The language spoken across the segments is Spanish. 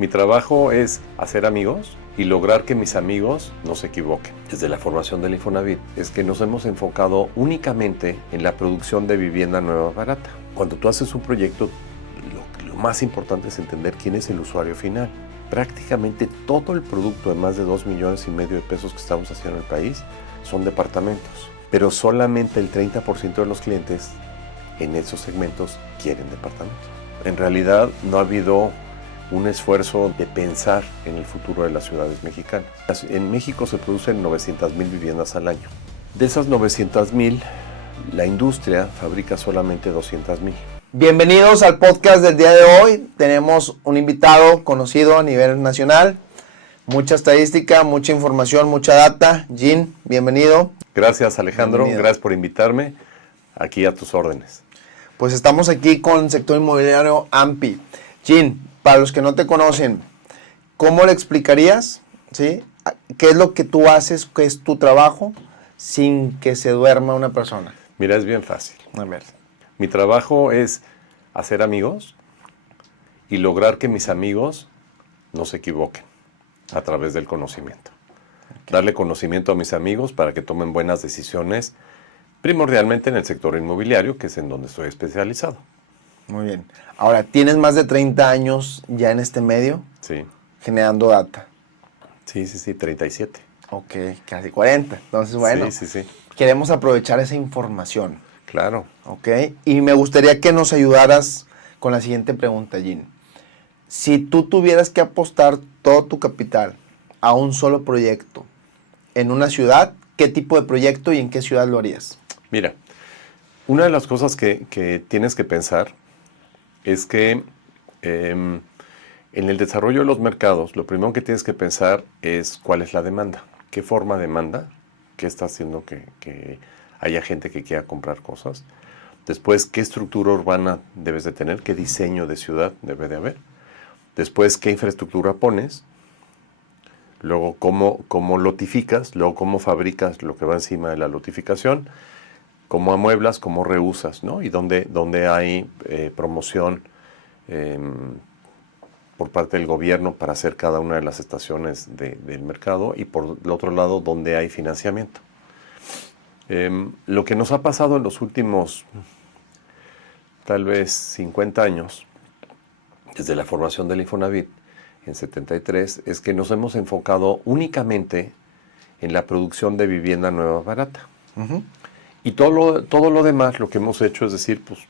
Mi trabajo es hacer amigos y lograr que mis amigos no se equivoquen. Desde la formación del Infonavit es que nos hemos enfocado únicamente en la producción de vivienda nueva barata. Cuando tú haces un proyecto, lo más importante es entender quién es el usuario final. Prácticamente todo el producto de más de 2,5 millones de pesos que estamos haciendo en el país son departamentos, pero solamente el 30% de los clientes en esos segmentos quieren departamentos. En realidad no ha habido un esfuerzo de pensar en el futuro de las ciudades mexicanas. En México se producen 900,000 viviendas al año. De esas 900,000, la industria fabrica solamente 200,000. Bienvenidos al podcast del día de hoy. Tenemos un invitado conocido a nivel nacional. Mucha estadística, mucha información, mucha data. Gin, bienvenido. Gracias, Alejandro. Bienvenido. Gracias por invitarme. Aquí a tus órdenes. Pues estamos aquí con el sector inmobiliario AMPI. Gin, para los que no te conocen, ¿cómo le explicarías, ¿sí? ¿Qué es lo que tú haces, qué es tu trabajo, sin que se duerma una persona? Mira, es bien fácil. A ver. Mi trabajo es hacer amigos y lograr que mis amigos no se equivoquen a través del conocimiento. Darle conocimiento a mis amigos para que tomen buenas decisiones, primordialmente en el sector inmobiliario, que es en donde estoy especializado. Muy bien. Ahora, tienes más de 30 años ya en este medio, Sí, generando data. sí, 37. Ok, casi 40. Entonces, bueno, Sí, queremos aprovechar esa información. claro. Ok, y me gustaría que nos ayudaras con la siguiente pregunta, Gin. Si tú tuvieras que apostar todo tu capital a un solo proyecto en una ciudad, ¿qué tipo de proyecto y en qué ciudad lo harías? Mira, una de las cosas que tienes que pensar es que en el desarrollo de los mercados, lo primero que tienes que pensar es cuál es la demanda, qué forma demanda, qué está haciendo que haya gente que quiera comprar cosas. Después, qué estructura urbana debes de tener, qué diseño de ciudad debe de haber. Después, qué infraestructura pones. Luego, cómo lotificas, luego cómo fabricas lo que va encima de la lotificación, cómo amueblas, cómo reusas, ¿no? Y dónde hay promoción por parte del gobierno para hacer cada una de las estaciones del mercado, y por el otro lado, dónde hay financiamiento. Lo que nos ha pasado en los últimos, tal vez 50 años, desde la formación del Infonavit, en 73, es que nos hemos enfocado únicamente en la producción de vivienda nueva barata. Uh-huh. Y todo lo demás, lo que hemos hecho es decir, pues,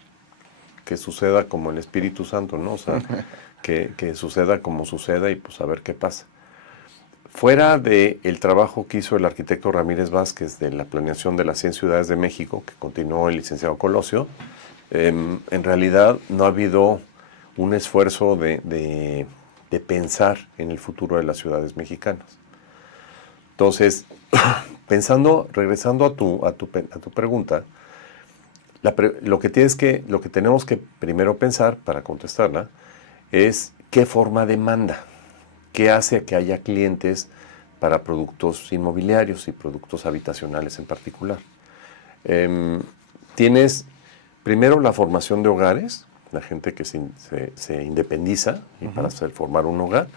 que suceda como el Espíritu Santo, ¿no? O sea, que suceda como suceda y pues a ver qué pasa. Fuera del trabajo que hizo el arquitecto Ramírez Vázquez de la planeación de las 100 ciudades de México, que continuó el licenciado Colosio, en realidad no ha habido un esfuerzo de pensar en el futuro de las ciudades mexicanas. Entonces, regresando a tu pregunta, lo que tenemos que primero pensar para contestarla es qué forma demanda, qué hace que haya clientes para productos inmobiliarios y productos habitacionales en particular. Tienes primero la formación de hogares, la gente que se independiza y Uh-huh. para formar un hogar,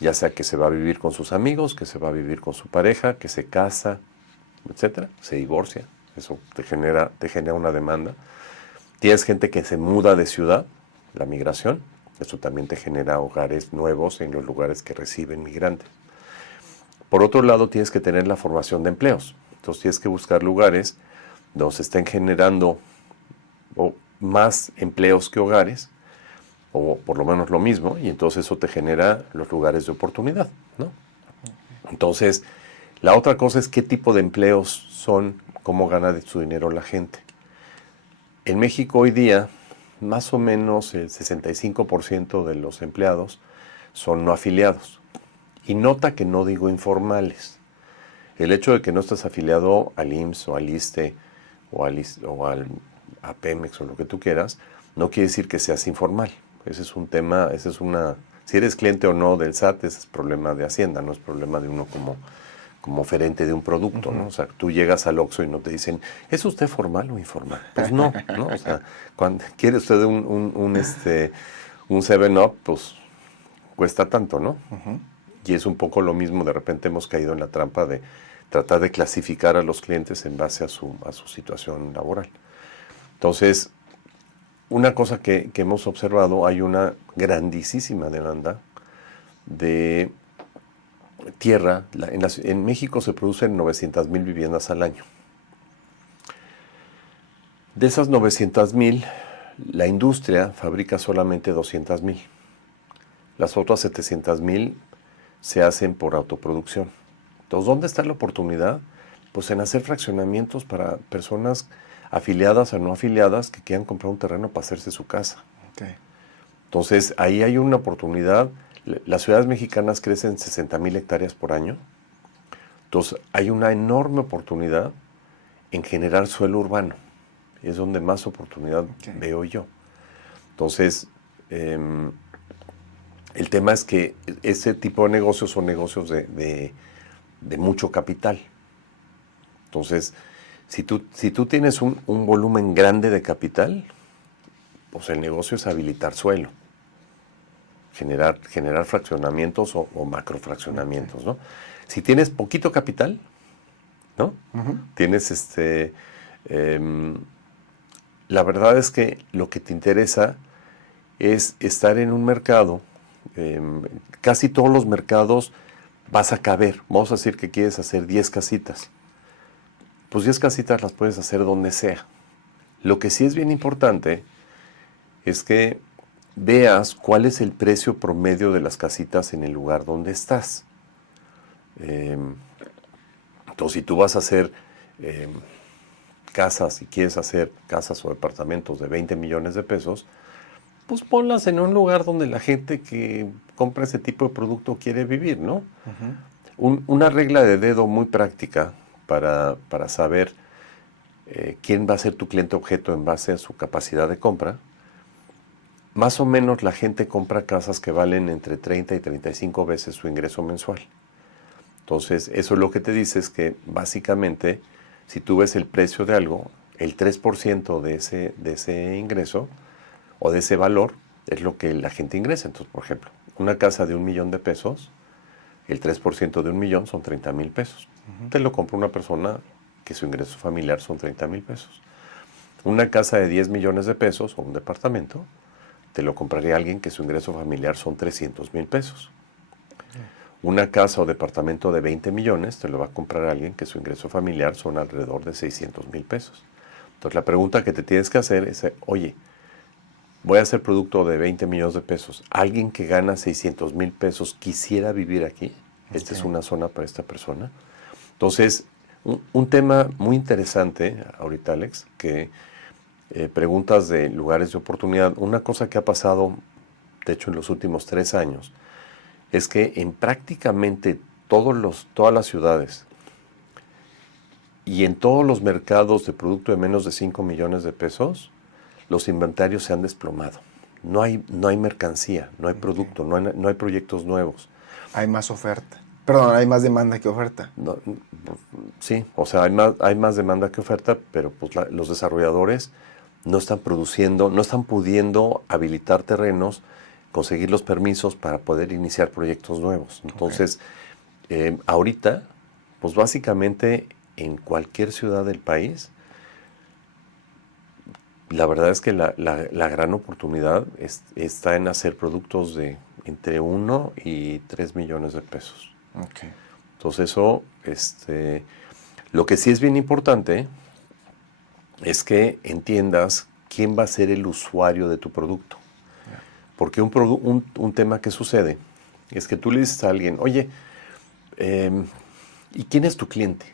ya sea que se va a vivir con sus amigos, que se va a vivir con su pareja, que se casa, etcétera, se divorcia, eso te genera una demanda. Tienes gente que se muda de ciudad, la migración, eso también te genera hogares nuevos en los lugares que reciben migrantes. Por otro lado, tienes que tener la formación de empleos, entonces tienes que buscar lugares donde se estén generando más empleos que hogares, o por lo menos lo mismo, y entonces eso te genera los lugares de oportunidad, ¿no? Entonces, la otra cosa es qué tipo de empleos son, cómo gana de su dinero la gente. En México hoy día, más o menos el 65% de los empleados son no afiliados. Y nota que no digo informales. El hecho de que no estés afiliado al IMSS o al ISSSTE a Pemex o lo que tú quieras, no quiere decir que seas informal. Ese es un tema, si eres cliente o no del SAT, ese es problema de Hacienda, no es problema de uno como oferente de un producto, ¿no? O sea, tú llegas al Oxxo y no te dicen, ¿es usted formal o informal? Pues no, ¿no? O sea, cuando quiere usted un 7-Up, pues cuesta tanto, ¿no? Ujú. Y es un poco lo mismo, de repente hemos caído en la trampa de tratar de clasificar a los clientes en base a su situación laboral. Entonces, una cosa que hemos observado, hay una grandísima demanda de tierra. En México se producen 900,000 viviendas al año. De esas 900,000, la industria fabrica solamente 200,000. Las otras 700,000 se hacen por autoproducción. Entonces, ¿dónde está la oportunidad? Pues en hacer fraccionamientos para personas afiliadas o no afiliadas que quieran comprar un terreno para hacerse su casa. Okay. Entonces, ahí hay una oportunidad. Las ciudades mexicanas crecen 60,000 hectáreas por año. Entonces, hay una enorme oportunidad en generar suelo urbano. Es donde más oportunidad veo yo. Entonces, el tema es que ese tipo de negocios son negocios de mucho capital. Entonces, si tú tienes un volumen grande de capital, pues el negocio es habilitar suelo, generar fraccionamientos o macrofraccionamientos, ¿no? Si tienes poquito capital, ¿no? Ujú. Tienes la verdad es que lo que te interesa es estar en un mercado. Casi todos los mercados vas a caber. Vamos a decir que quieres hacer 10 casitas. Pues 10 casitas las puedes hacer donde sea. Lo que sí es bien importante es que veas cuál es el precio promedio de las casitas en el lugar donde estás. Entonces, si tú vas a hacer casas y quieres hacer casas o departamentos de 20 millones de pesos, pues ponlas en un lugar donde la gente que compra ese tipo de producto quiere vivir, ¿no? Una regla de dedo muy práctica para saber quién va a ser tu cliente objeto en base a su capacidad de compra. Más o menos la gente compra casas que valen entre 30 y 35 veces su ingreso mensual. Entonces, eso lo que te dice es que básicamente, si tú ves el precio de algo, el 3% de ese ingreso o de ese valor es lo que la gente ingresa. Entonces, por ejemplo, una casa de 1,000,000 de pesos, el 3% de 1,000,000 son 30,000 pesos. Te lo compra una persona que su ingreso familiar son 30,000 pesos. Una casa de 10 millones de pesos o un departamento, te lo compraría alguien que su ingreso familiar son 300,000 pesos. Una casa o departamento de 20 millones te lo va a comprar alguien que su ingreso familiar son alrededor de 600,000 pesos. Entonces la pregunta que te tienes que hacer es, oye, voy a hacer producto de 20 millones de pesos. ¿Alguien que gana 600,000 pesos quisiera vivir aquí? Esta es una zona para esta persona. Entonces, un tema muy interesante ahorita, Alex, que preguntas de lugares de oportunidad. Una cosa que ha pasado, de hecho, en los últimos 3 años, es que en prácticamente todas las ciudades y en todos los mercados de producto de menos de 5 millones de pesos, los inventarios se han desplomado. No hay mercancía, no hay producto, no hay proyectos nuevos. Hay más oferta. Perdón, hay más demanda que oferta. No, sí, o sea, hay más demanda que oferta, pero pues los desarrolladores no están produciendo, no están pudiendo habilitar terrenos, conseguir los permisos para poder iniciar proyectos nuevos. Entonces, ahorita, pues básicamente en cualquier ciudad del país, la verdad es que la gran oportunidad está en hacer productos de entre 1 y 3 millones de pesos. Okay. Entonces eso, lo que sí es bien importante es que entiendas quién va a ser el usuario de tu producto. Porque un tema que sucede es que tú le dices a alguien, oye, ¿y quién es tu cliente?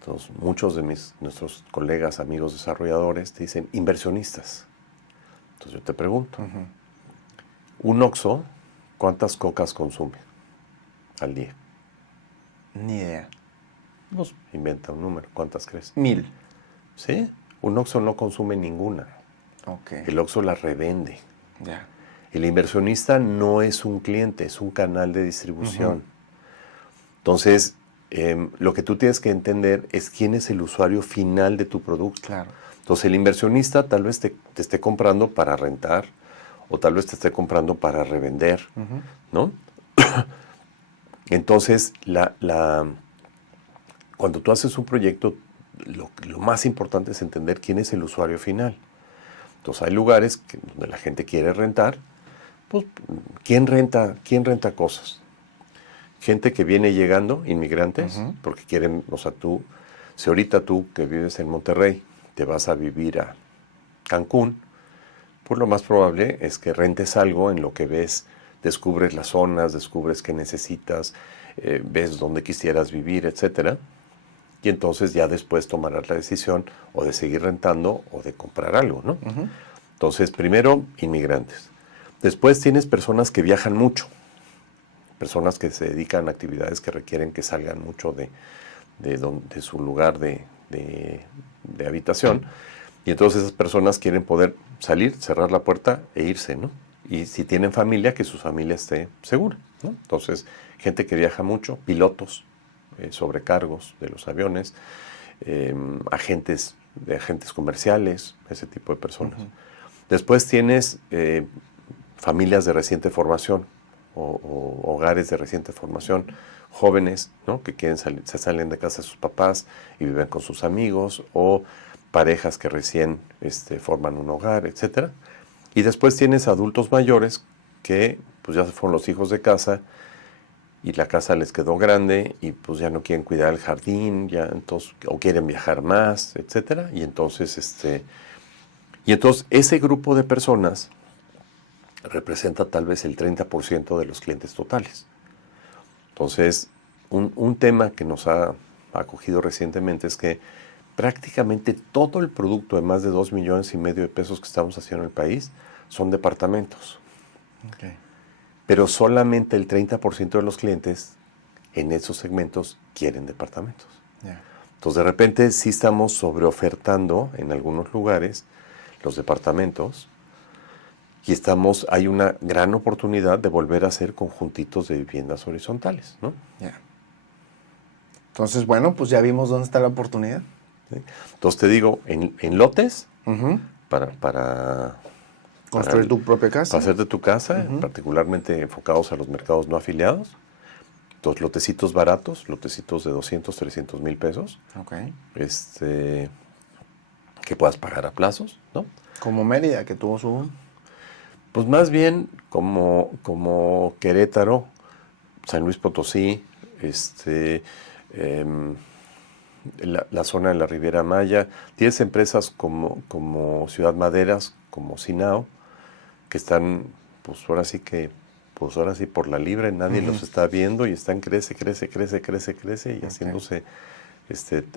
Entonces, muchos de nuestros colegas, amigos desarrolladores te dicen inversionistas. Entonces yo te pregunto, un Oxxo, ¿cuántas cocas consume al día? Ni idea. Pues inventa un número, ¿cuántas crees? 1,000. ¿Sí? Un Oxxo no consume ninguna. Okay. El Oxxo las revende. Ya. El inversionista no es un cliente, es un canal de distribución. Entonces, lo que tú tienes que entender es quién es el usuario final de tu producto. Claro. Entonces, el inversionista tal vez te esté comprando para rentar o tal vez te esté comprando para revender, ¿no? Entonces, cuando tú haces un proyecto, lo más importante es entender quién es el usuario final. Entonces, hay lugares donde la gente quiere rentar. Pues, ¿quién renta cosas? Gente que viene llegando, inmigrantes, porque quieren, o sea, si ahorita tú que vives en Monterrey te vas a vivir a Cancún, pues lo más probable es que rentes algo en lo que ves, descubres las zonas, descubres qué necesitas, ves dónde quisieras vivir, etcétera. Y entonces ya después tomarás la decisión o de seguir rentando o de comprar algo, ¿no? Entonces, primero, inmigrantes. Después tienes personas que viajan mucho, personas que se dedican a actividades que requieren que salgan mucho de su lugar de habitación. Y entonces esas personas quieren poder salir, cerrar la puerta e irse, ¿no? Y si tienen familia, que su familia esté segura, ¿no? Entonces, gente que viaja mucho, pilotos, sobrecargos de los aviones, agentes comerciales, ese tipo de personas. Después tienes familias de reciente formación o hogares de reciente formación, jóvenes, ¿no? Que quieren se salen de casa de sus papás y viven con sus amigos, o parejas que recién forman un hogar, etc. Y después tienes adultos mayores que pues ya fueron los hijos de casa y la casa les quedó grande y pues ya no quieren cuidar el jardín, ya entonces, o quieren viajar más, etc. Y entonces ese grupo de personas representa tal vez el 30% de los clientes totales. Entonces, un tema que nos ha acogido recientemente es que prácticamente todo el producto de más de 2,5 millones de pesos que estamos haciendo en el país son departamentos. Okay. Pero solamente el 30% de los clientes en esos segmentos quieren departamentos. Yeah. Entonces, de repente sí estamos sobreofertando en algunos lugares los departamentos y hay una gran oportunidad de volver a hacer conjuntitos de viviendas horizontales, ¿no? Yeah. Entonces, bueno, pues ya vimos dónde está la oportunidad. ¿Sí? Entonces te digo, en lotes, para construir tu propia casa. Para hacerte tu casa, particularmente enfocados a los mercados no afiliados. Entonces, lotecitos baratos, lotecitos de 200, 300 mil pesos. Okay. Que puedas pagar a plazos, ¿no? Como Mérida, que tuvo su... Pues más bien como Querétaro, San Luis Potosí, la zona de la Riviera Maya. Tienes empresas como Ciudad Maderas, como Sinao, que están, pues ahora sí por la libre, nadie los está viendo y están crece y haciéndose,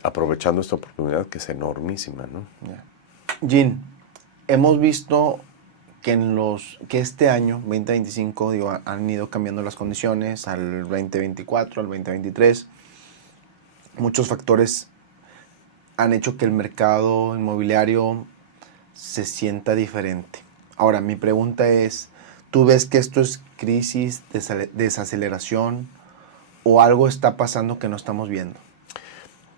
aprovechando esta oportunidad que es enormísima, ¿no? Yeah. Jean, hemos visto que este año, 2025, han ido cambiando las condiciones al 2024, al 2023. Muchos factores han hecho que el mercado inmobiliario se sienta diferente. Ahora, mi pregunta es, ¿tú ves que esto es crisis, desaceleración o algo está pasando que no estamos viendo?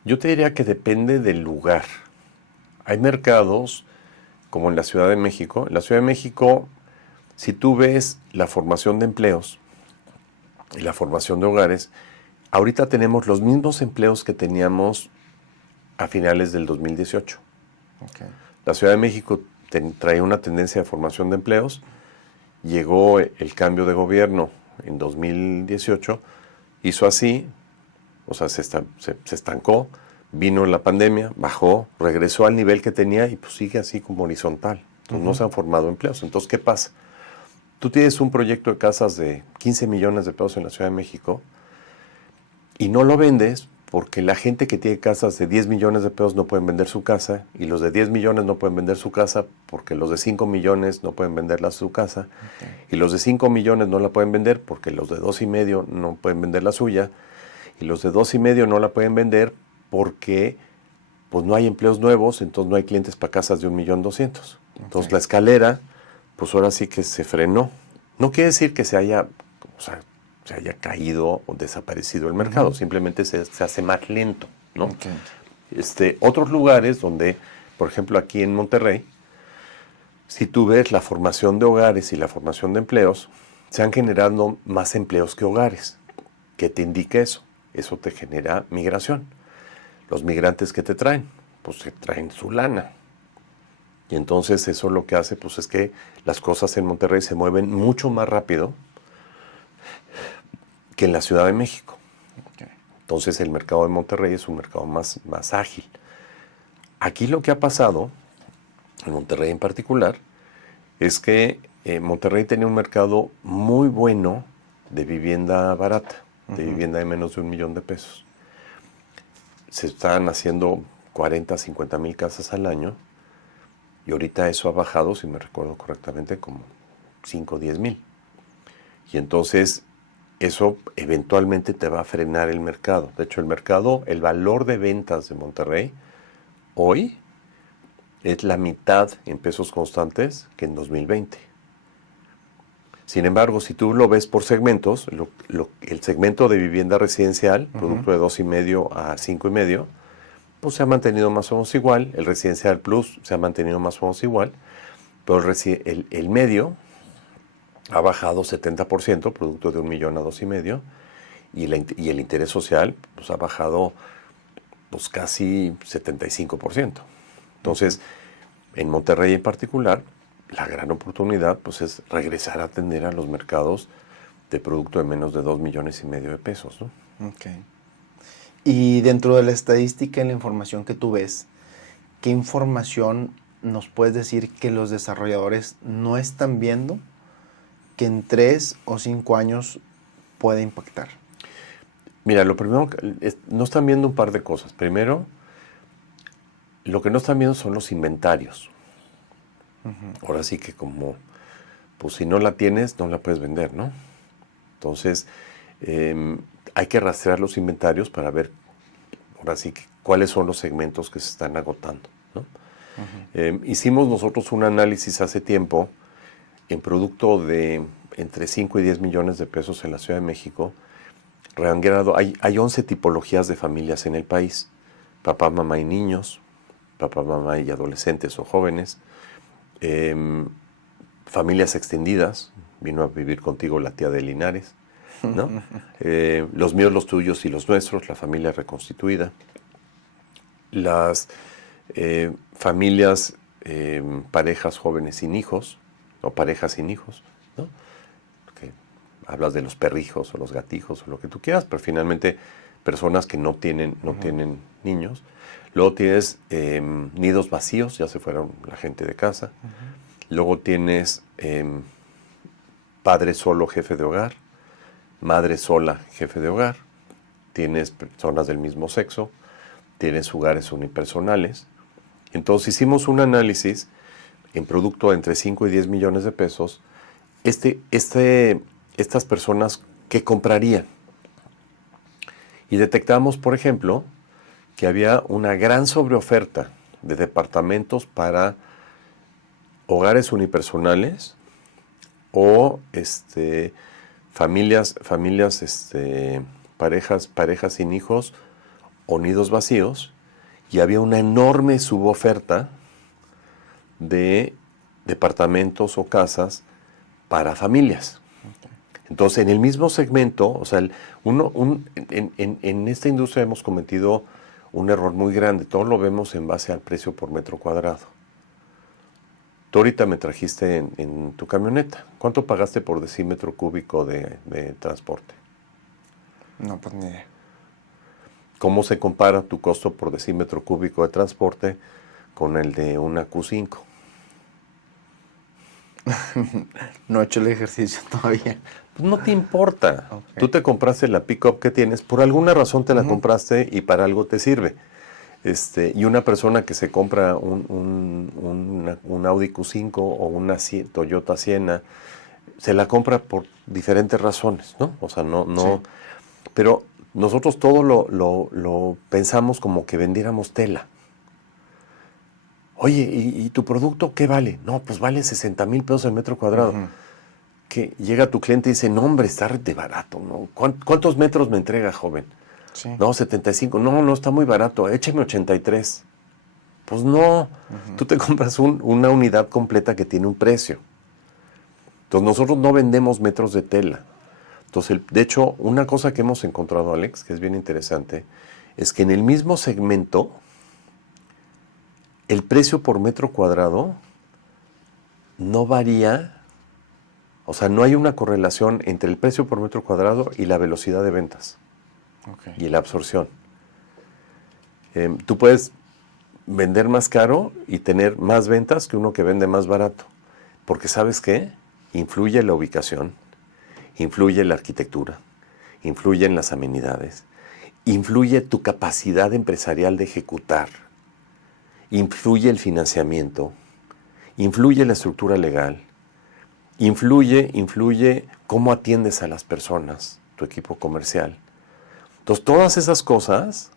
Yo te diría que depende del lugar. Hay mercados como en la Ciudad de México. En la Ciudad de México, si tú ves la formación de empleos y la formación de hogares, ahorita tenemos los mismos empleos que teníamos a finales del 2018. Okay. La Ciudad de México traía una tendencia de formación de empleos. Llegó el cambio de gobierno en 2018, hizo así, o sea, se estancó, vino la pandemia, bajó, regresó al nivel que tenía y pues sigue así como horizontal. Entonces no se han formado empleos. Entonces, ¿qué pasa? Tú tienes un proyecto de casas de 15 millones de pesos en la Ciudad de México y no lo vendes porque la gente que tiene casas de 10 millones de pesos no pueden vender su casa y los de 10 millones no pueden vender su casa porque los de 5 millones no pueden venderla su casa y los de 5 millones no la pueden vender porque los de 2,5 no pueden vender la suya y los de 2,5 no la pueden vender porque pues no hay empleos nuevos, entonces no hay clientes para casas de 1,200,000. Entonces la escalera, pues ahora sí que se frenó. No quiere decir que se haya caído o desaparecido el mercado, simplemente se hace más lento, ¿no? Okay. Otros lugares donde, por ejemplo aquí en Monterrey, si tú ves la formación de hogares y la formación de empleos, se han generado más empleos que hogares. ¿Qué te indica eso? Eso te genera migración. Los migrantes que te traen, pues se traen su lana. Y entonces eso lo que hace, pues es que las cosas en Monterrey se mueven mucho más rápido que en la Ciudad de México. Okay. Entonces el mercado de Monterrey es un mercado más ágil. Aquí lo que ha pasado, en Monterrey en particular, es que Monterrey tenía un mercado muy bueno de vivienda barata, de vivienda de menos de $1 millón. Se están haciendo 40, 50 mil casas al año y ahorita eso ha bajado, si me recuerdo correctamente, como 5 o 10 mil. Y entonces eso eventualmente te va a frenar el mercado. De hecho, el valor de ventas de Monterrey hoy es la mitad en pesos constantes que en 2020. Sin embargo, si tú lo ves por segmentos, el segmento de vivienda residencial, producto de 2,5 a 5,5, pues se ha mantenido más o menos igual. El residencial plus se ha mantenido más o menos igual. Pero el medio ha bajado 70%, producto de 1 millón a 2,5. Y el interés social pues, ha bajado pues, casi 75%. Entonces, en Monterrey en particular, la gran oportunidad pues, es regresar a atender a los mercados de producto de menos de 2,5 millones de pesos, ¿no? Okay. Y dentro de la estadística y la información que tú ves, ¿qué información nos puedes decir que los desarrolladores no están viendo que en 3 o 5 años puede impactar? Mira, lo primero, no están viendo un par de cosas. Primero, lo que no están viendo son los inventarios. Ahora sí que como, pues si no la tienes, no la puedes vender, ¿no? Entonces, hay que rastrear los inventarios para ver, ahora sí que, cuáles son los segmentos que se están agotando, ¿no? Hicimos nosotros un análisis hace tiempo en producto de entre 5 y 10 millones de pesos en la Ciudad de México. Hay 11 tipologías de familias en el país. Papá, mamá y niños, papá, mamá y adolescentes o jóvenes, familias extendidas, vino a vivir contigo la tía de Linares, ¿no? Los míos, los tuyos y los nuestros, la familia reconstituida, las familias, parejas jóvenes sin hijos, o parejas sin hijos, ¿no? Que hablas de los perrijos o los gatijos o lo que tú quieras, pero finalmente personas que no tienen niños. Luego tienes nidos vacíos, ya se fueron la gente de casa. Luego tienes padre solo, jefe de hogar, madre sola, jefe de hogar. Tienes personas del mismo sexo, tienes hogares unipersonales. Entonces hicimos un análisis en producto entre 5 y 10 millones de pesos. Estas personas, ¿qué comprarían? Y detectamos, por ejemplo, que había una gran sobreoferta de departamentos para hogares unipersonales o familias, parejas sin hijos o nidos vacíos, y había una enorme suboferta de departamentos o casas para familias. Entonces, en el mismo segmento, o sea, en esta industria hemos cometido un error muy grande. Todo lo vemos en base al precio por metro cuadrado. Tú ahorita me trajiste en tu camioneta. ¿Cuánto pagaste por decímetro cúbico de transporte? No, pues ni idea. ¿Cómo se compara tu costo por decímetro cúbico de transporte con el de una Q5? No he hecho el ejercicio todavía. Pues no te importa. Okay. Tú te compraste la pick-up que tienes, por alguna razón te la compraste y para algo te sirve. Y una persona que se compra un Audi Q5 o una Toyota Sienna, se la compra por diferentes razones, ¿no? O sea, no. Sí. Pero nosotros todo lo pensamos como que vendiéramos tela. Oye, ¿y tu producto qué vale? No, pues vale 60,000 pesos el metro cuadrado. Que llega tu cliente y dice, no, hombre, está de barato, ¿no? ¿Cuántos metros me entrega, joven? Sí. No, 75. No, está muy barato. Écheme 83. Pues no, tú te compras una unidad completa que tiene un precio. Entonces nosotros no vendemos metros de tela. Entonces, de hecho, una cosa que hemos encontrado, Alex, que es bien interesante, es que en el mismo segmento, el precio por metro cuadrado no varía, o sea, no hay una correlación entre el precio por metro cuadrado y la velocidad de ventas y la absorción. Tú puedes vender más caro y tener más ventas que uno que vende más barato, porque ¿sabes qué? Influye la ubicación, influye la arquitectura, influyen las amenidades, influye tu capacidad empresarial de ejecutar, influye el financiamiento, influye la estructura legal, influye cómo atiendes a las personas, tu equipo comercial. Entonces, todas esas cosas,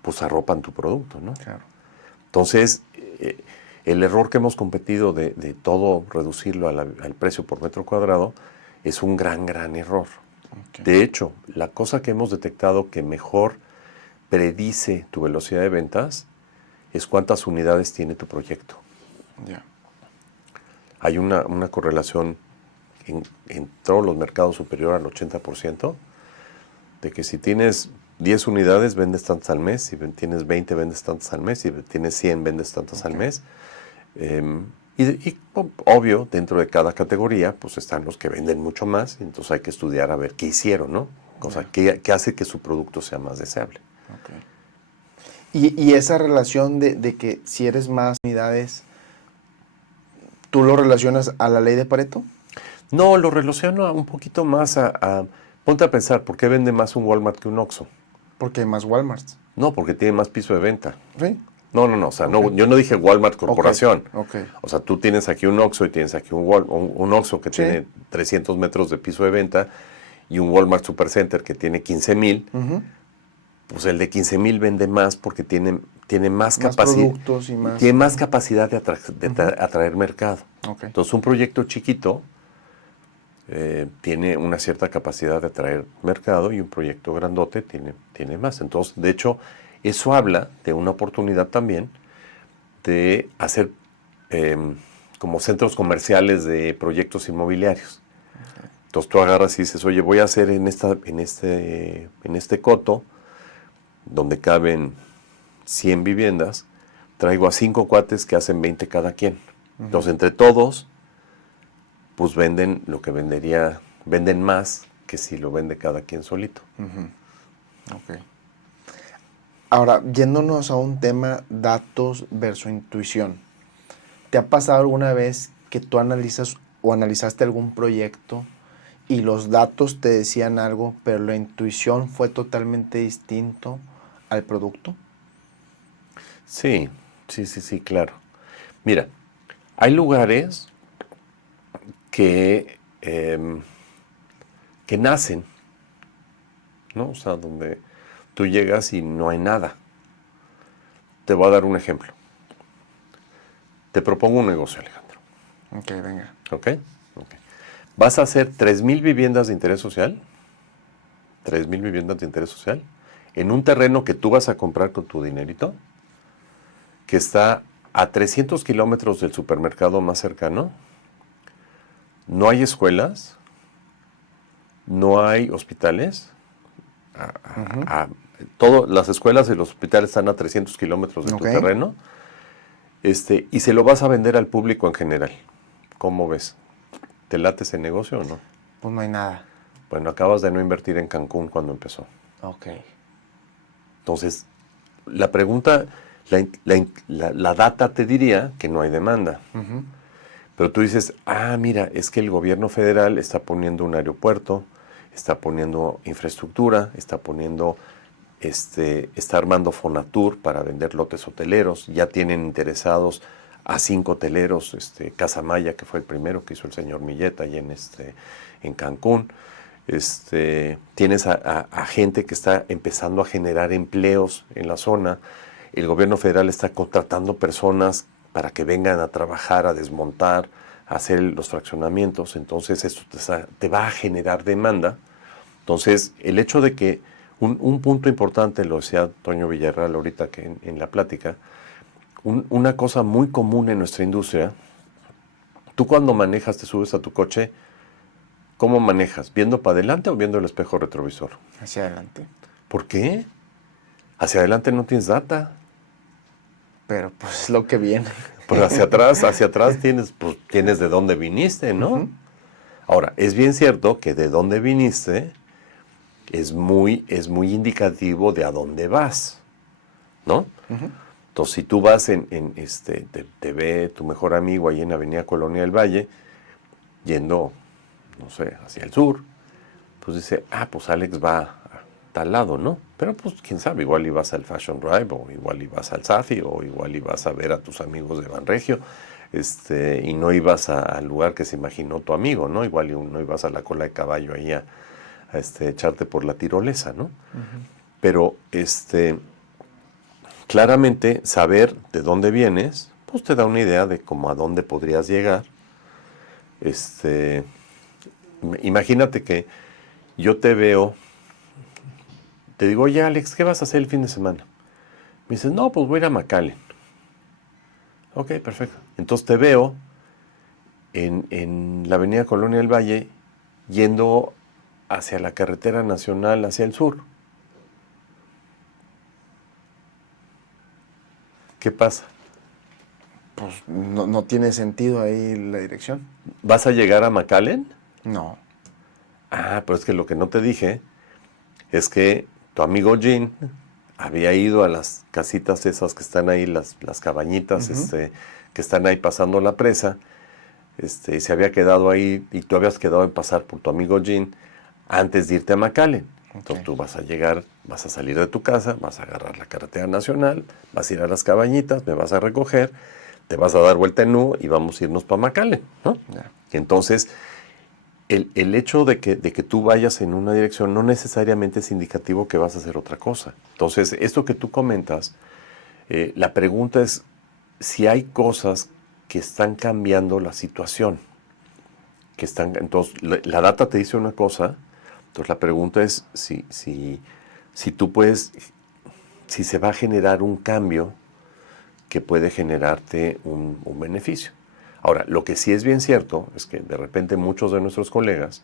pues arropan tu producto, ¿no? Claro. Entonces, el error que hemos cometido de todo reducirlo al precio por metro cuadrado es un gran error. Okay. De hecho, la cosa que hemos detectado que mejor predice tu velocidad de ventas es cuántas unidades tiene tu proyecto. Yeah. Hay una correlación en todos los mercados superior al 80%, de que si tienes 10 unidades vendes tantas al mes, si tienes 20 vendes tantas al mes, si tienes 100 vendes tantas al mes. Y obvio, dentro de cada categoría, pues están los que venden mucho más, y entonces hay que estudiar a ver qué hicieron, ¿no? O sea, qué hace que su producto sea más deseable. Okay. Y esa relación de que si eres más unidades, ¿tú lo relacionas a la ley de Pareto? No, lo relaciono un poquito más ponte a pensar, ¿por qué vende más un Walmart que un Oxxo? Porque hay más Walmarts. No, porque tiene más piso de venta. ¿Sí? No, o sea, okay. No, yo no dije Walmart Corporación. Okay. O sea, tú tienes aquí un Oxxo y tienes aquí un Oxxo que tiene 300 metros de piso de venta y un Walmart Supercenter que tiene 15,000. Pues el de 15,000 vende más porque tiene más capacidad. Productos y más. Tiene más capacidad de atraer mercado. Okay. Entonces, un proyecto chiquito tiene una cierta capacidad de atraer mercado y un proyecto grandote tiene más. Entonces, de hecho, eso habla de una oportunidad también de hacer como centros comerciales de proyectos inmobiliarios. Okay. Entonces tú agarras y dices, oye, voy a hacer en este coto, donde caben 100 viviendas, traigo a 5 cuates que hacen 20 cada quien. Entonces, entre todos, pues venden lo que venden más que si lo vende cada quien solito. Ok. Ahora, yéndonos a un tema datos versus intuición. ¿Te ha pasado alguna vez que tú analizas o analizaste algún proyecto y los datos te decían algo, pero la intuición fue totalmente distinto al producto? Sí, claro. Mira, hay lugares que nacen, ¿no? O sea, donde tú llegas y no hay nada. Te voy a dar un ejemplo. Te propongo un negocio, Alejandro. Ok, venga. ¿Ok? Vas a hacer 3,000 viviendas de interés social. 3,000 viviendas de interés social. En un terreno que tú vas a comprar con tu dinerito, que está a 300 kilómetros del supermercado más cercano. No hay escuelas, no hay hospitales. Todas las escuelas y los hospitales están a 300 kilómetros de tu terreno. Y se lo vas a vender al público en general. ¿Cómo ves? ¿Te late ese negocio o no? Pues no hay nada. Bueno, acabas de no invertir en Cancún cuando empezó. Ok. Entonces, la pregunta, la data te diría que no hay demanda. Pero tú dices, mira, es que el gobierno federal está poniendo un aeropuerto, está poniendo infraestructura, está armando Fonatur para vender lotes hoteleros, ya tienen interesados a 5 hoteleros, Casa Maya, que fue el primero que hizo el señor Milleta ahí en Cancún. Tienes a gente que está empezando a generar empleos en la zona. El gobierno federal está contratando personas para que vengan a trabajar, a desmontar, a hacer los fraccionamientos. Entonces esto te va a generar demanda. Entonces el hecho de que un punto importante, lo decía Toño Villarreal ahorita que en la plática, una cosa muy común en nuestra industria, tú cuando manejas, te subes a tu coche, ¿cómo manejas? ¿Viendo para adelante o viendo el espejo retrovisor? Hacia adelante. ¿Por qué? Hacia adelante no tienes data. Pero pues es lo que viene. Pero hacia atrás tienes, pues, tienes de dónde viniste, ¿no? Ujú. Ahora, es bien cierto que de dónde viniste es muy indicativo de a dónde vas, ¿no? Ujú. Entonces, si tú vas te ve tu mejor amigo ahí en Avenida Colonia del Valle, yendo, no sé, hacia el sur, pues dice, pues Alex va a tal lado, ¿no? Pero pues quién sabe, igual ibas al Fashion Drive, o igual ibas al Safi, o igual ibas a ver a tus amigos de Banregio, y no ibas al lugar que se imaginó tu amigo, ¿no? Igual no ibas a la cola de caballo ahí a echarte por la tirolesa, ¿no? Pero, claramente, saber de dónde vienes, pues te da una idea de cómo a dónde podrías llegar. Imagínate que yo te veo, te digo, oye Alex, ¿qué vas a hacer el fin de semana? Me dices, no, pues voy a ir a McAllen. Ok, perfecto. Entonces te veo en la avenida Colonia del Valle yendo hacia la carretera nacional, hacia el sur. ¿Qué pasa? Pues no tiene sentido ahí la dirección. ¿Vas a llegar a McAllen? No. Pero es que lo que no te dije es que tu amigo Jean había ido a las casitas esas que están ahí, las cabañitas, que están ahí pasando la presa, y se había quedado ahí, y tú habías quedado en pasar por tu amigo Jean antes de irte a McAllen. Entonces tú vas a llegar, vas a salir de tu casa, vas a agarrar la carretera nacional, vas a ir a las cabañitas, me vas a recoger, te vas a dar vuelta en U y vamos a irnos para McAllen, ¿no? Ya. Y entonces, el hecho de que tú vayas en una dirección no necesariamente es indicativo que vas a hacer otra cosa. Entonces, esto que tú comentas, la pregunta es si hay cosas que están cambiando la situación. Entonces, la data te dice una cosa, entonces la pregunta es si tú puedes, si se va a generar un cambio que puede generarte un beneficio. Ahora, lo que sí es bien cierto es que de repente muchos de nuestros colegas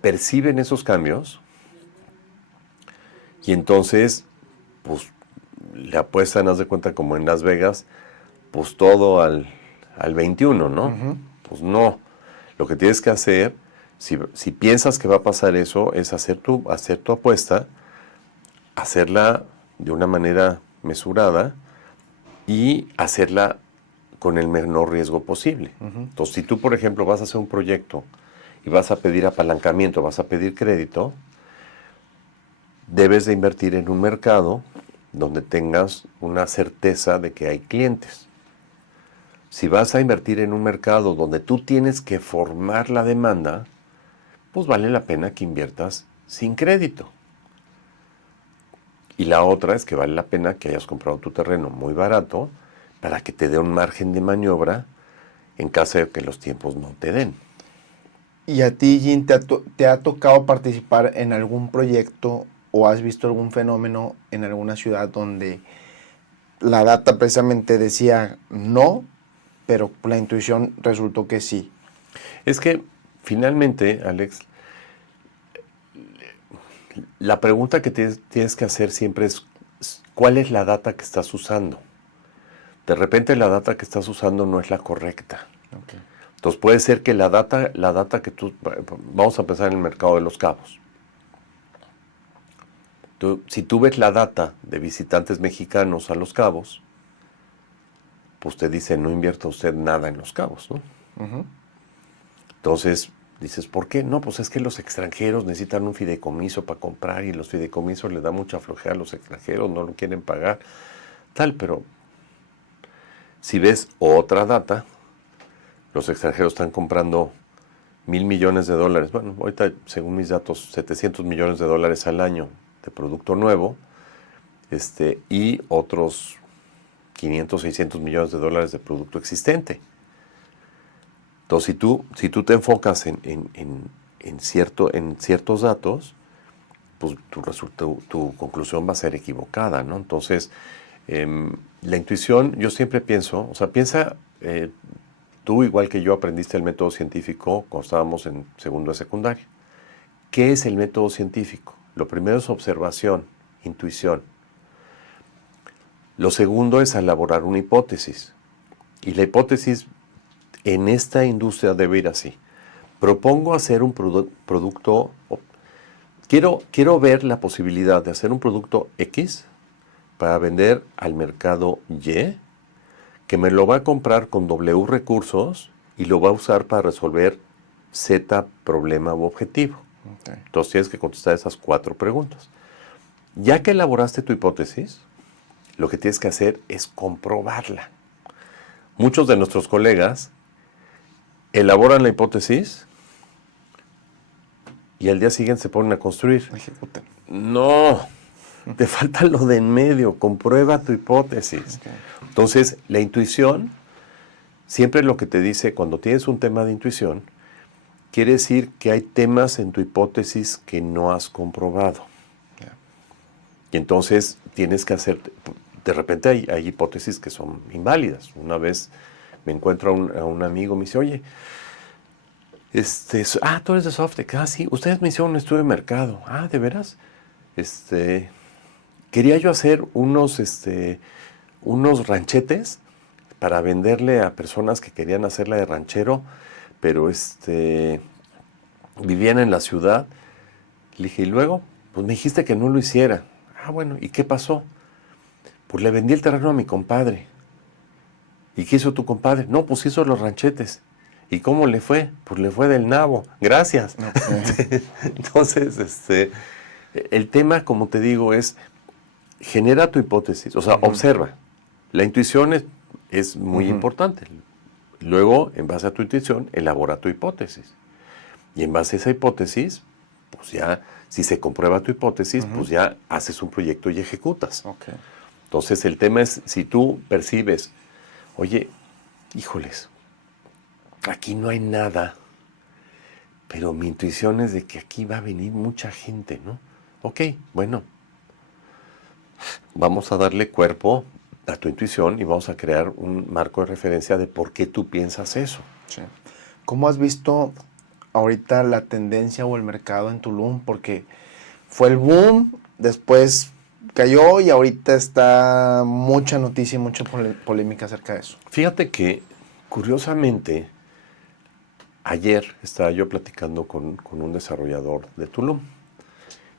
perciben esos cambios y entonces, pues, le apuestan, haz de cuenta, como en Las Vegas, pues todo al 21, ¿no? Ujú. Pues no. Lo que tienes que hacer, si piensas que va a pasar eso, es hacer tu apuesta, hacerla de una manera mesurada y hacerla con el menor riesgo posible. Entonces, si tú, por ejemplo, vas a hacer un proyecto y vas a pedir apalancamiento, vas a pedir crédito, debes de invertir en un mercado donde tengas una certeza de que hay clientes. Si vas a invertir en un mercado donde tú tienes que formar la demanda, pues vale la pena que inviertas sin crédito. Y la otra es que vale la pena que hayas comprado tu terreno muy barato para que te dé un margen de maniobra en caso de que los tiempos no te den. ¿Y a ti, Jin, te ha tocado participar en algún proyecto o has visto algún fenómeno en alguna ciudad donde la data precisamente decía no, pero la intuición resultó que sí? Es que finalmente, Alex, la pregunta que tienes que hacer siempre es ¿cuál es la data que estás usando? De repente la data que estás usando no es la correcta. Okay. Entonces puede ser que la data que tú... Vamos a pensar en el mercado de Los Cabos. Si tú ves la data de visitantes mexicanos a Los Cabos, pues te dice no invierta usted nada en Los Cabos, ¿no? Uh-huh. Entonces dices, ¿por qué? No, pues es que los extranjeros necesitan un fideicomiso para comprar y los fideicomisos les da mucha flojera a los extranjeros, no lo quieren pagar, tal, pero si ves otra data, los extranjeros están comprando $1,000 millones. Bueno, ahorita, según mis datos, $700 millones al año de producto nuevo, y otros 500, 600 millones de producto existente. Entonces, si tú te enfocas en ciertos datos, pues tu conclusión va a ser equivocada, ¿no? Entonces, La intuición, yo siempre pienso, o sea, piensa, tú igual que yo aprendiste el método científico cuando estábamos en segundo de secundaria. ¿Qué es el método científico? Lo primero es observación, intuición. Lo segundo es elaborar una hipótesis. Y la hipótesis en esta industria debe ir así. Propongo hacer un producto, quiero ver la posibilidad de hacer un producto X para vender al mercado Y, que me lo va a comprar con W recursos y lo va a usar para resolver Z problema u objetivo. Okay. Entonces tienes que contestar esas 4 preguntas. Ya que elaboraste tu hipótesis, lo que tienes que hacer es comprobarla. Muchos de nuestros colegas elaboran la hipótesis y al día siguiente se ponen a construir. Ejecutan. No, te falta lo de en medio, comprueba tu hipótesis. Okay. Entonces, la intuición, siempre lo que te dice cuando tienes un tema de intuición, quiere decir que hay temas en tu hipótesis que no has comprobado. Yeah. Y entonces tienes que hacer, de repente hay hipótesis que son inválidas. Una vez me encuentro a un amigo, me dice, oye, tú eres de Softec. Ah, sí, ustedes me hicieron un estudio de mercado. Ah, ¿de veras? Quería yo hacer unos ranchetes para venderle a personas que querían hacerla de ranchero, pero vivían en la ciudad. Le dije, y luego, pues me dijiste que no lo hiciera. Ah, bueno, ¿y qué pasó? Pues le vendí el terreno a mi compadre. ¿Y qué hizo tu compadre? No, pues hizo los ranchetes. ¿Y cómo le fue? Pues le fue del nabo. Gracias. Okay. Entonces, el tema, como te digo, es genera tu hipótesis. O sea, observa. La intuición es muy importante. Luego, en base a tu intuición, elabora tu hipótesis. Y en base a esa hipótesis, pues ya, si se comprueba tu hipótesis, pues ya haces un proyecto y ejecutas. Okay. Entonces, el tema es, si tú percibes, oye, híjoles, aquí no hay nada, pero mi intuición es de que aquí va a venir mucha gente, ¿no? Ok, bueno, vamos a darle cuerpo a tu intuición y vamos a crear un marco de referencia de por qué tú piensas eso. Sí. ¿Cómo has visto ahorita la tendencia o el mercado en Tulum? Porque fue el boom, después cayó y ahorita está mucha noticia y mucha polémica acerca de eso. Fíjate que, curiosamente, ayer estaba yo platicando con un desarrollador de Tulum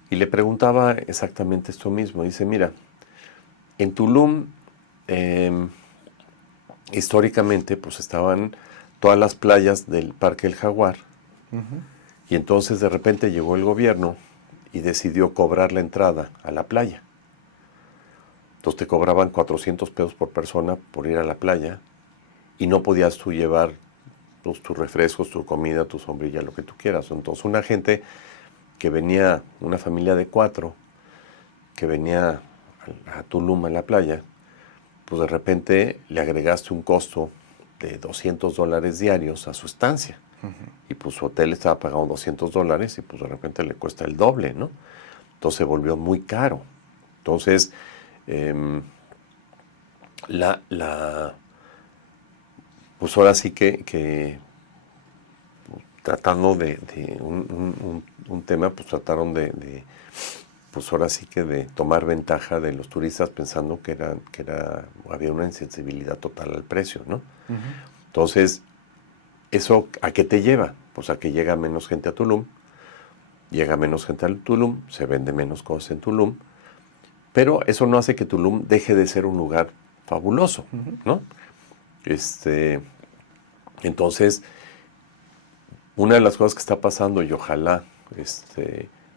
y le preguntaba exactamente esto mismo. Dice, mira, en Tulum, históricamente, pues estaban todas las playas del Parque El Jaguar. Y entonces de repente llegó el gobierno y decidió cobrar la entrada a la playa. Entonces te cobraban 400 pesos por persona por ir a la playa y no podías tú llevar tus refrescos, tu comida, tu sombrilla, lo que tú quieras. Entonces una gente que venía, una familia de 4, que venía a Tulum, a la playa, pues de repente le agregaste un costo de $200 diarios a su estancia. Y pues su hotel estaba pagando $200 y pues de repente le cuesta el doble, ¿no? Entonces se volvió muy caro. Entonces, pues ahora sí que tratando de un tema, pues trataron pues ahora sí que de tomar ventaja de los turistas pensando que había una insensibilidad total al precio, ¿no? Entonces, ¿eso a qué te lleva? Pues a que llega menos gente a Tulum, llega menos gente a Tulum, se vende menos cosas en Tulum, pero eso no hace que Tulum deje de ser un lugar fabuloso, ¿no? Entonces, una de las cosas que está pasando, y ojalá,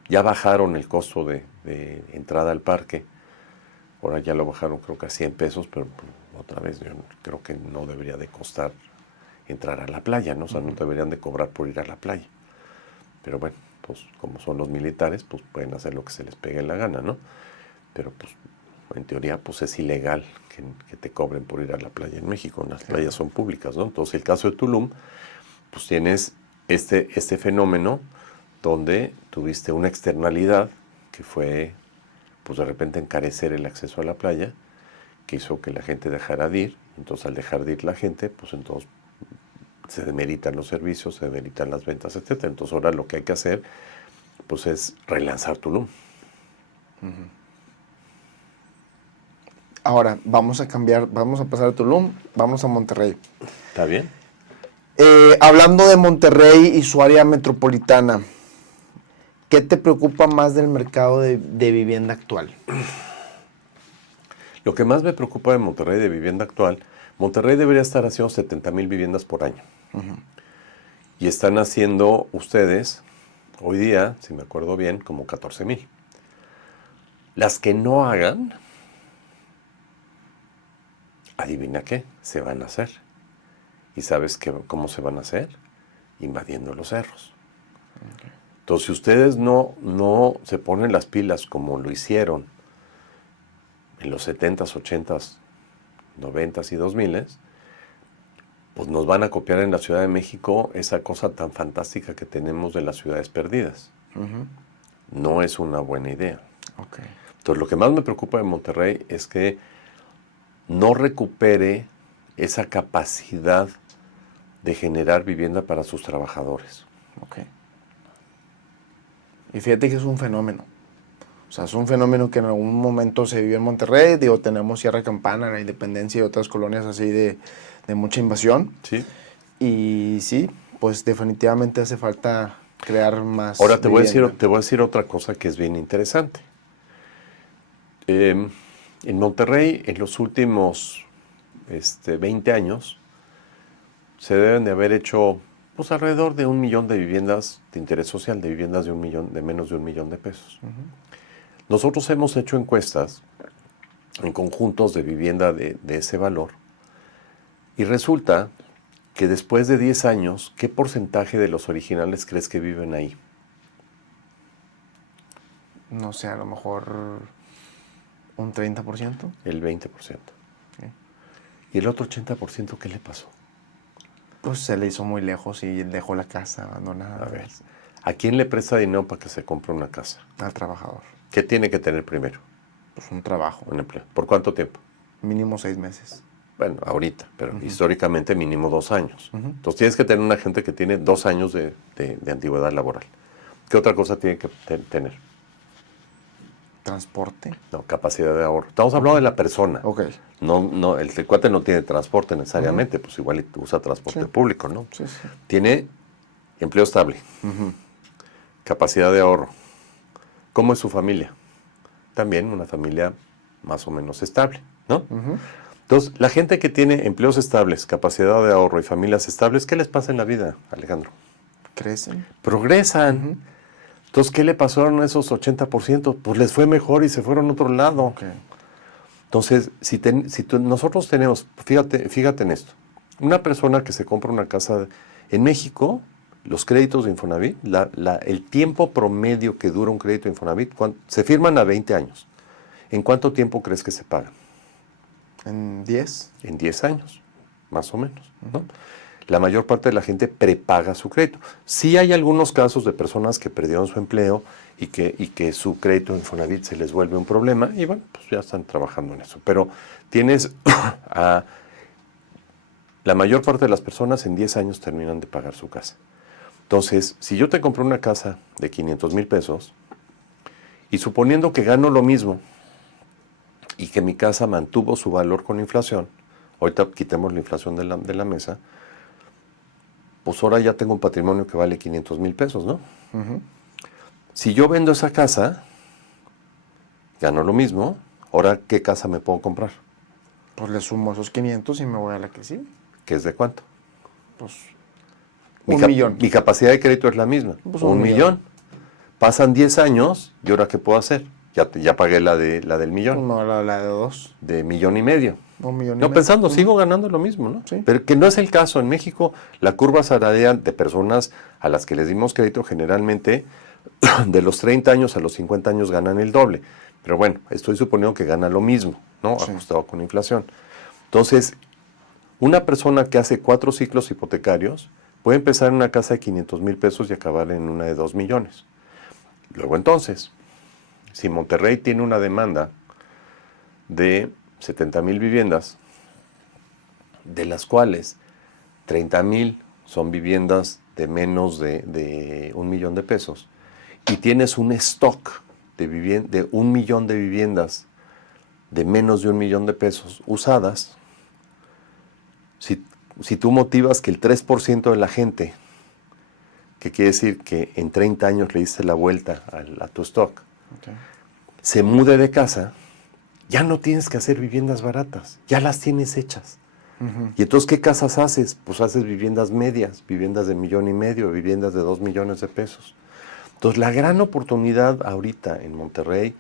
ya bajaron el costo de entrada al parque, ahora ya lo bajaron creo que a 100 pesos, pero otra vez yo creo que no debería de costar entrar a la playa, ¿no? O sea, no deberían de cobrar por ir a la playa. Pero bueno, pues como son los militares, pues pueden hacer lo que se les pegue en la gana, ¿no? Pero pues en teoría pues es ilegal que te cobren por ir a la playa en México. Las playas son públicas, ¿no? Entonces el caso de Tulum, pues tienes este fenómeno donde tuviste una externalidad que fue pues de repente encarecer el acceso a la playa, que hizo que la gente dejara de ir. Entonces, al dejar de ir la gente, pues entonces se demeritan los servicios, se demeritan las ventas, etcétera. Entonces, ahora lo que hay que hacer, pues, es relanzar Tulum. Ahora, vamos a cambiar, vamos a pasar a Tulum, vamos a Monterrey. ¿Está bien? Hablando de Monterrey y su área metropolitana, ¿qué te preocupa más del mercado de vivienda actual? Lo que más me preocupa de Monterrey, de vivienda actual, Monterrey debería estar haciendo 70,000 viviendas por año. Y están haciendo ustedes, hoy día, si me acuerdo bien, como 14,000. Las que no hagan, adivina qué, se van a hacer. ¿Y sabes cómo se van a hacer? Invadiendo los cerros. Entonces, si ustedes no se ponen las pilas como lo hicieron en los 70s, 80s, 90s y 2000s, pues nos van a copiar en la Ciudad de México esa cosa tan fantástica que tenemos de las ciudades perdidas. No es una buena idea. Entonces, lo que más me preocupa de Monterrey es que no recupere esa capacidad de generar vivienda para sus trabajadores. Y fíjate que es un fenómeno. O sea, es un fenómeno que en algún momento se vivió en Monterrey. Digo, tenemos Sierra Campana, La Independencia y otras colonias así de mucha invasión. Sí. Y sí, pues definitivamente hace falta crear más Ahora te voy vivienda. a decir otra cosa que es bien interesante. En Monterrey, en los últimos 20 años, se deben de haber hecho pues alrededor de 1 millón de viviendas de interés social, de viviendas de menos de 1 millón de pesos. Nosotros hemos hecho encuestas en conjuntos de vivienda de ese valor y resulta que después de 10 años, ¿qué porcentaje de los originales crees que viven ahí? No sé, a lo mejor un 30%. El 20%. ¿Y el otro 80% qué le pasó? Pues se le hizo muy lejos y dejó la casa abandonada. A ver, ¿a quién le presta dinero para que se compre una casa? Al trabajador. ¿Qué tiene que tener primero? Pues un trabajo. Un empleo. ¿Por cuánto tiempo? Mínimo 6 meses. Bueno, ahorita, pero históricamente mínimo 2 años. Entonces tienes que tener una gente que tiene 2 años de antigüedad laboral. ¿Qué otra cosa tiene que tener? ¿Transporte? No, capacidad de ahorro. Estamos hablando de la persona. No, el cuate no tiene transporte necesariamente, pues igual usa transporte público, ¿no? Sí. Tiene empleo estable, capacidad de ahorro. ¿Cómo es su familia? También una familia más o menos estable, ¿no? Entonces, la gente que tiene empleos estables, capacidad de ahorro y familias estables, ¿qué les pasa en la vida, Alejandro? Crecen. Progresan. Entonces, ¿qué le pasaron a esos 80%? Pues les fue mejor y se fueron a otro lado. Entonces, nosotros tenemos, fíjate en esto, una persona que se compra una casa, en México, los créditos de Infonavit, el tiempo promedio que dura un crédito de Infonavit, se firman a 20 años. ¿En cuánto tiempo crees que se pagan? ¿En 10? En 10 años, más o menos, ¿no? La mayor parte de la gente prepaga su crédito. Sí hay algunos casos de personas que perdieron su empleo y que su crédito en Infonavit se les vuelve un problema y bueno, pues ya están trabajando en eso. Pero tienes a la mayor parte de las personas en 10 años terminan de pagar su casa. Entonces, si yo te compré una casa de 500,000 pesos y suponiendo que gano lo mismo y que mi casa mantuvo su valor con inflación, ahorita quitemos la inflación de la mesa, pues ahora ya tengo un patrimonio que vale 500,000 pesos, ¿no? Si yo vendo esa casa, gano lo mismo, ahora ¿qué casa me puedo comprar? Pues le sumo esos 500 y me voy a la que sigue. ¿Qué es de cuánto? Pues Un 1,000,000. Mi capacidad de crédito es la misma, Pues 1,000,000. Pasan 10 años, ¿y ahora qué puedo hacer? Ya pagué la del millón. No, la de 2. De 1,500,000. 1,500,000. No, pensando, sigo ganando lo mismo, ¿no? Sí. Pero que no es el caso. En México, la curva salarial de personas a las que les dimos crédito generalmente, de los 30 años a los 50 años ganan el doble. Pero bueno, estoy suponiendo que gana lo mismo, ¿no? Sí. Ajustado con inflación. Entonces, una persona que hace 4 ciclos hipotecarios puede empezar en una casa de 500,000 pesos y acabar en una de 2 millones. Luego entonces, si Monterrey tiene una demanda de 70,000 viviendas, de las cuales 30,000 son viviendas de menos de 1,000,000 de pesos, y tienes un stock de 1,000,000 de viviendas de menos de 1,000,000 de pesos usadas, si tú motivas que el 3% de la gente, que quiere decir que en 30 años le diste la vuelta a tu stock, Okay. se mude de casa, ya no tienes que hacer viviendas baratas, ya las tienes hechas. Y entonces, ¿qué casas haces? Pues haces viviendas medias, viviendas de 1,500,000, viviendas de 2,000,000 de pesos. Entonces, la gran oportunidad ahorita en Monterrey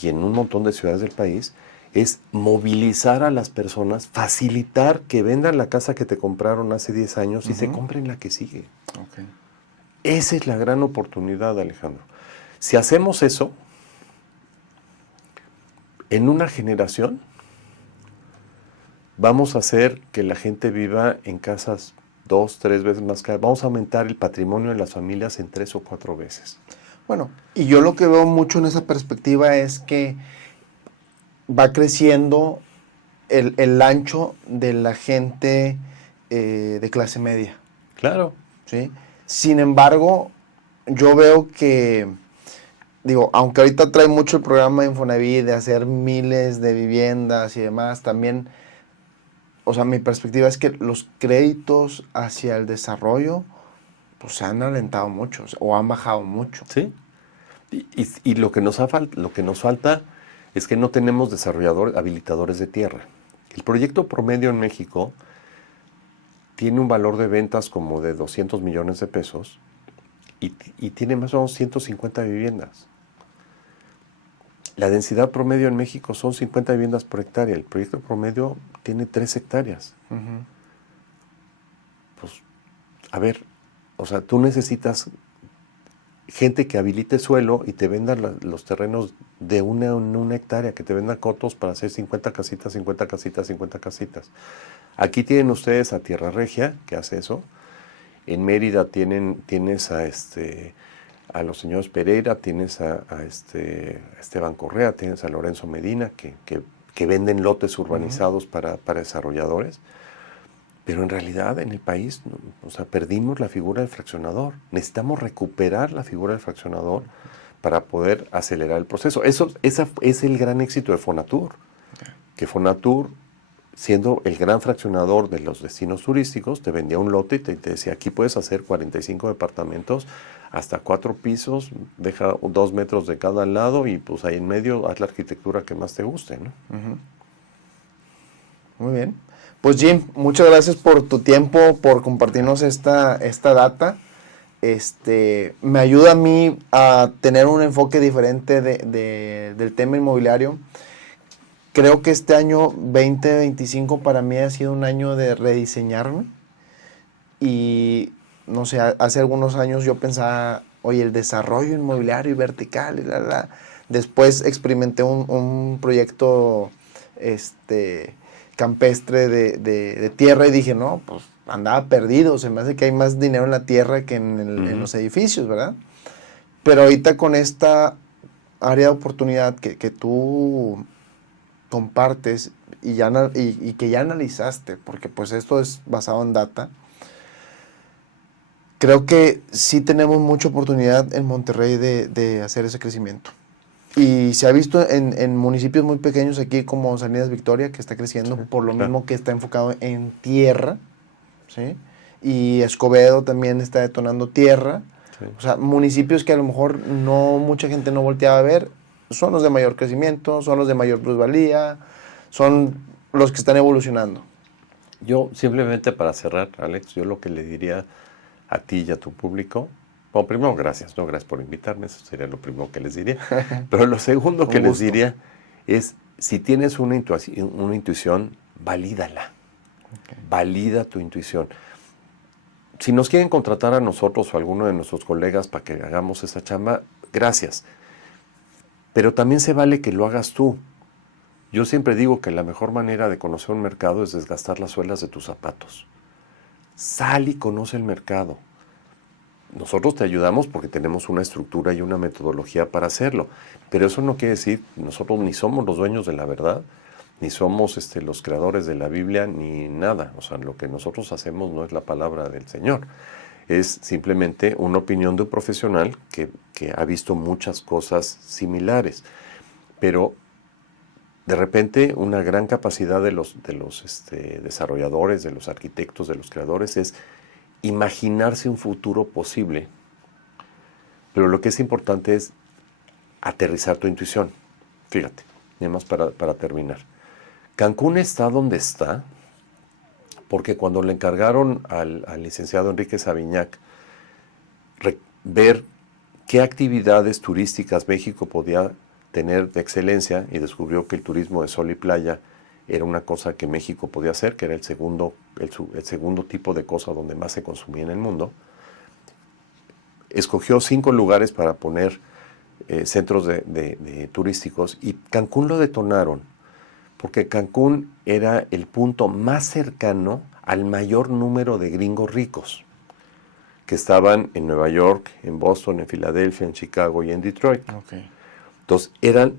y en un montón de ciudades del país es movilizar a las personas, facilitar que vendan la casa que te compraron hace 10 años y se compren la que sigue. Okay. Esa es la gran oportunidad, Alejandro. Si hacemos eso, en una generación vamos a hacer que la gente viva en casas 2, 3 veces más caras. Vamos a aumentar el patrimonio de las familias en 3 o 4 veces. Bueno, y yo lo que veo mucho en esa perspectiva es que va creciendo el ancho de la gente de clase media. Claro. ¿Sí? Sin embargo, yo veo que, digo, aunque ahorita trae mucho el programa de Infonavit de hacer miles de viviendas y demás, también, o sea, mi perspectiva es que los créditos hacia el desarrollo pues se han alentado mucho o han bajado mucho. Sí. Y lo que nos falta es que no tenemos desarrolladores, habilitadores de tierra. El proyecto promedio en México tiene un valor de ventas como de 200 millones de pesos y tiene más o menos 150 viviendas. La densidad promedio en México son 50 viviendas por hectárea. El proyecto promedio tiene 3 hectáreas. Pues, a ver, o sea, tú necesitas gente que habilite suelo y te venda los terrenos de una hectárea, que te venda cotos para hacer 50 casitas, 50 casitas, 50 casitas. Aquí tienen ustedes a Tierra Regia, que hace eso. En Mérida tienes a los señores Pereira, tienes a Esteban Correa, tienes a Lorenzo Medina, que venden lotes urbanizados para desarrolladores. Pero en realidad en el país, o sea, perdimos la figura del fraccionador. Necesitamos recuperar la figura del fraccionador para poder acelerar el proceso. Ese es el gran éxito de Fonatur. Que Fonatur, siendo el gran fraccionador de los destinos turísticos, te vendía un lote y te decía, aquí puedes hacer 45 departamentos, hasta 4 pisos, deja 2 metros de cada lado y pues ahí en medio haz la arquitectura que más te guste, ¿no? Muy bien. Pues Jim, muchas gracias por tu tiempo, por compartirnos esta data. Me ayuda a mí a tener un enfoque diferente del tema inmobiliario. Creo que este año 2025 para mí ha sido un año de rediseñarme. Y, no sé, hace algunos años yo pensaba, oye, el desarrollo inmobiliario y vertical, Después experimenté un proyecto, campestre de tierra y dije, no, pues andaba perdido, se me hace que hay más dinero en la tierra que en los edificios, ¿verdad? Pero ahorita con esta área de oportunidad que tú compartes y que ya analizaste, porque pues esto es basado en data, creo que sí tenemos mucha oportunidad en Monterrey de hacer ese crecimiento. Y se ha visto en municipios muy pequeños aquí como Salinas Victoria, que está creciendo por lo mismo que está enfocado en tierra, ¿sí? Y Escobedo también está detonando tierra. Sí. O sea, municipios que a lo mejor mucha gente no volteaba a ver, son los de mayor crecimiento, son los de mayor plusvalía, son los que están evolucionando. Yo simplemente para cerrar, Alex, yo lo que le diría a ti y a tu público, bueno, primero, gracias por invitarme, eso sería lo primero que les diría. Pero lo segundo que les diría es, si tienes una intuición, valídala. Okay. Valida tu intuición. Si nos quieren contratar a nosotros o a alguno de nuestros colegas para que hagamos esa chamba, gracias. Pero también se vale que lo hagas tú. Yo siempre digo que la mejor manera de conocer un mercado es desgastar las suelas de tus zapatos. Sal y conoce el mercado. Nosotros te ayudamos porque tenemos una estructura y una metodología para hacerlo. Pero eso no quiere decir, nosotros ni somos los dueños de la verdad, ni somos los creadores de la Biblia, ni nada. O sea, lo que nosotros hacemos no es la palabra del Señor. Es simplemente una opinión de un profesional que ha visto muchas cosas similares. Pero de repente una gran capacidad de los desarrolladores, de los arquitectos, de los creadores es imaginarse un futuro posible. Pero lo que es importante es aterrizar tu intuición. Fíjate, nada más para terminar. Cancún está donde está porque cuando le encargaron al licenciado Enrique Sabiñac ver qué actividades turísticas México podía tener de excelencia, y descubrió que el turismo de sol y playa era una cosa que México podía hacer, que era el segundo tipo de cosa donde más se consumía en el mundo, escogió 5 lugares para poner centros de turísticos, y Cancún lo detonaron, porque Cancún era el punto más cercano al mayor número de gringos ricos, que estaban en Nueva York, en Boston, en Filadelfia, en Chicago y en Detroit. Okay. Entonces, eran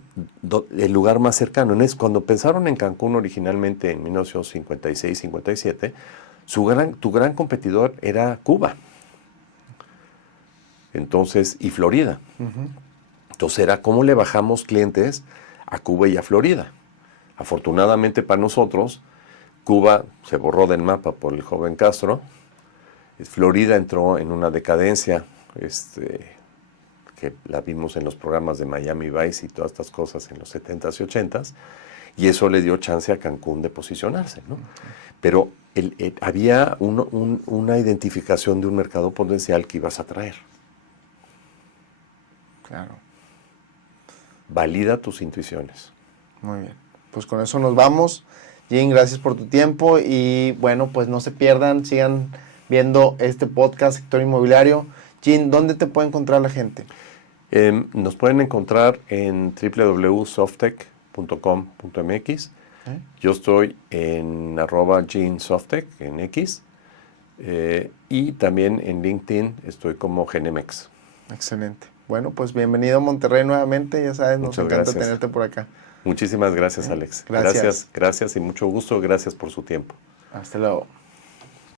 el lugar más cercano. Cuando pensaron en Cancún originalmente en 1956-57, tu gran competidor era Cuba. Entonces, y Florida. Uh-huh. Entonces, era cómo le bajamos clientes a Cuba y a Florida. Afortunadamente para nosotros, Cuba se borró del mapa por el joven Castro. Florida entró en una decadencia, que la vimos en los programas de Miami Vice y todas estas cosas en los 70s y 80s, y eso le dio chance a Cancún de posicionarse, ¿no? Pero había una identificación de un mercado potencial que ibas a traer. Claro. Valida tus intuiciones. Muy bien. Pues con eso nos vamos. Jean, gracias por tu tiempo y bueno, pues no se pierdan, sigan viendo este podcast Sector Inmobiliario. Jean, ¿dónde te puede encontrar la gente? Nos pueden encontrar en www.softec.com.mx. Yo estoy en @GeanSoftec en X, y también en LinkedIn estoy como Genemex. Excelente. Bueno, pues bienvenido a Monterrey nuevamente, ya sabes, nos encanta tenerte por acá. Muchísimas gracias, Alex. Gracias y mucho gusto. Gracias por su tiempo. Hasta luego.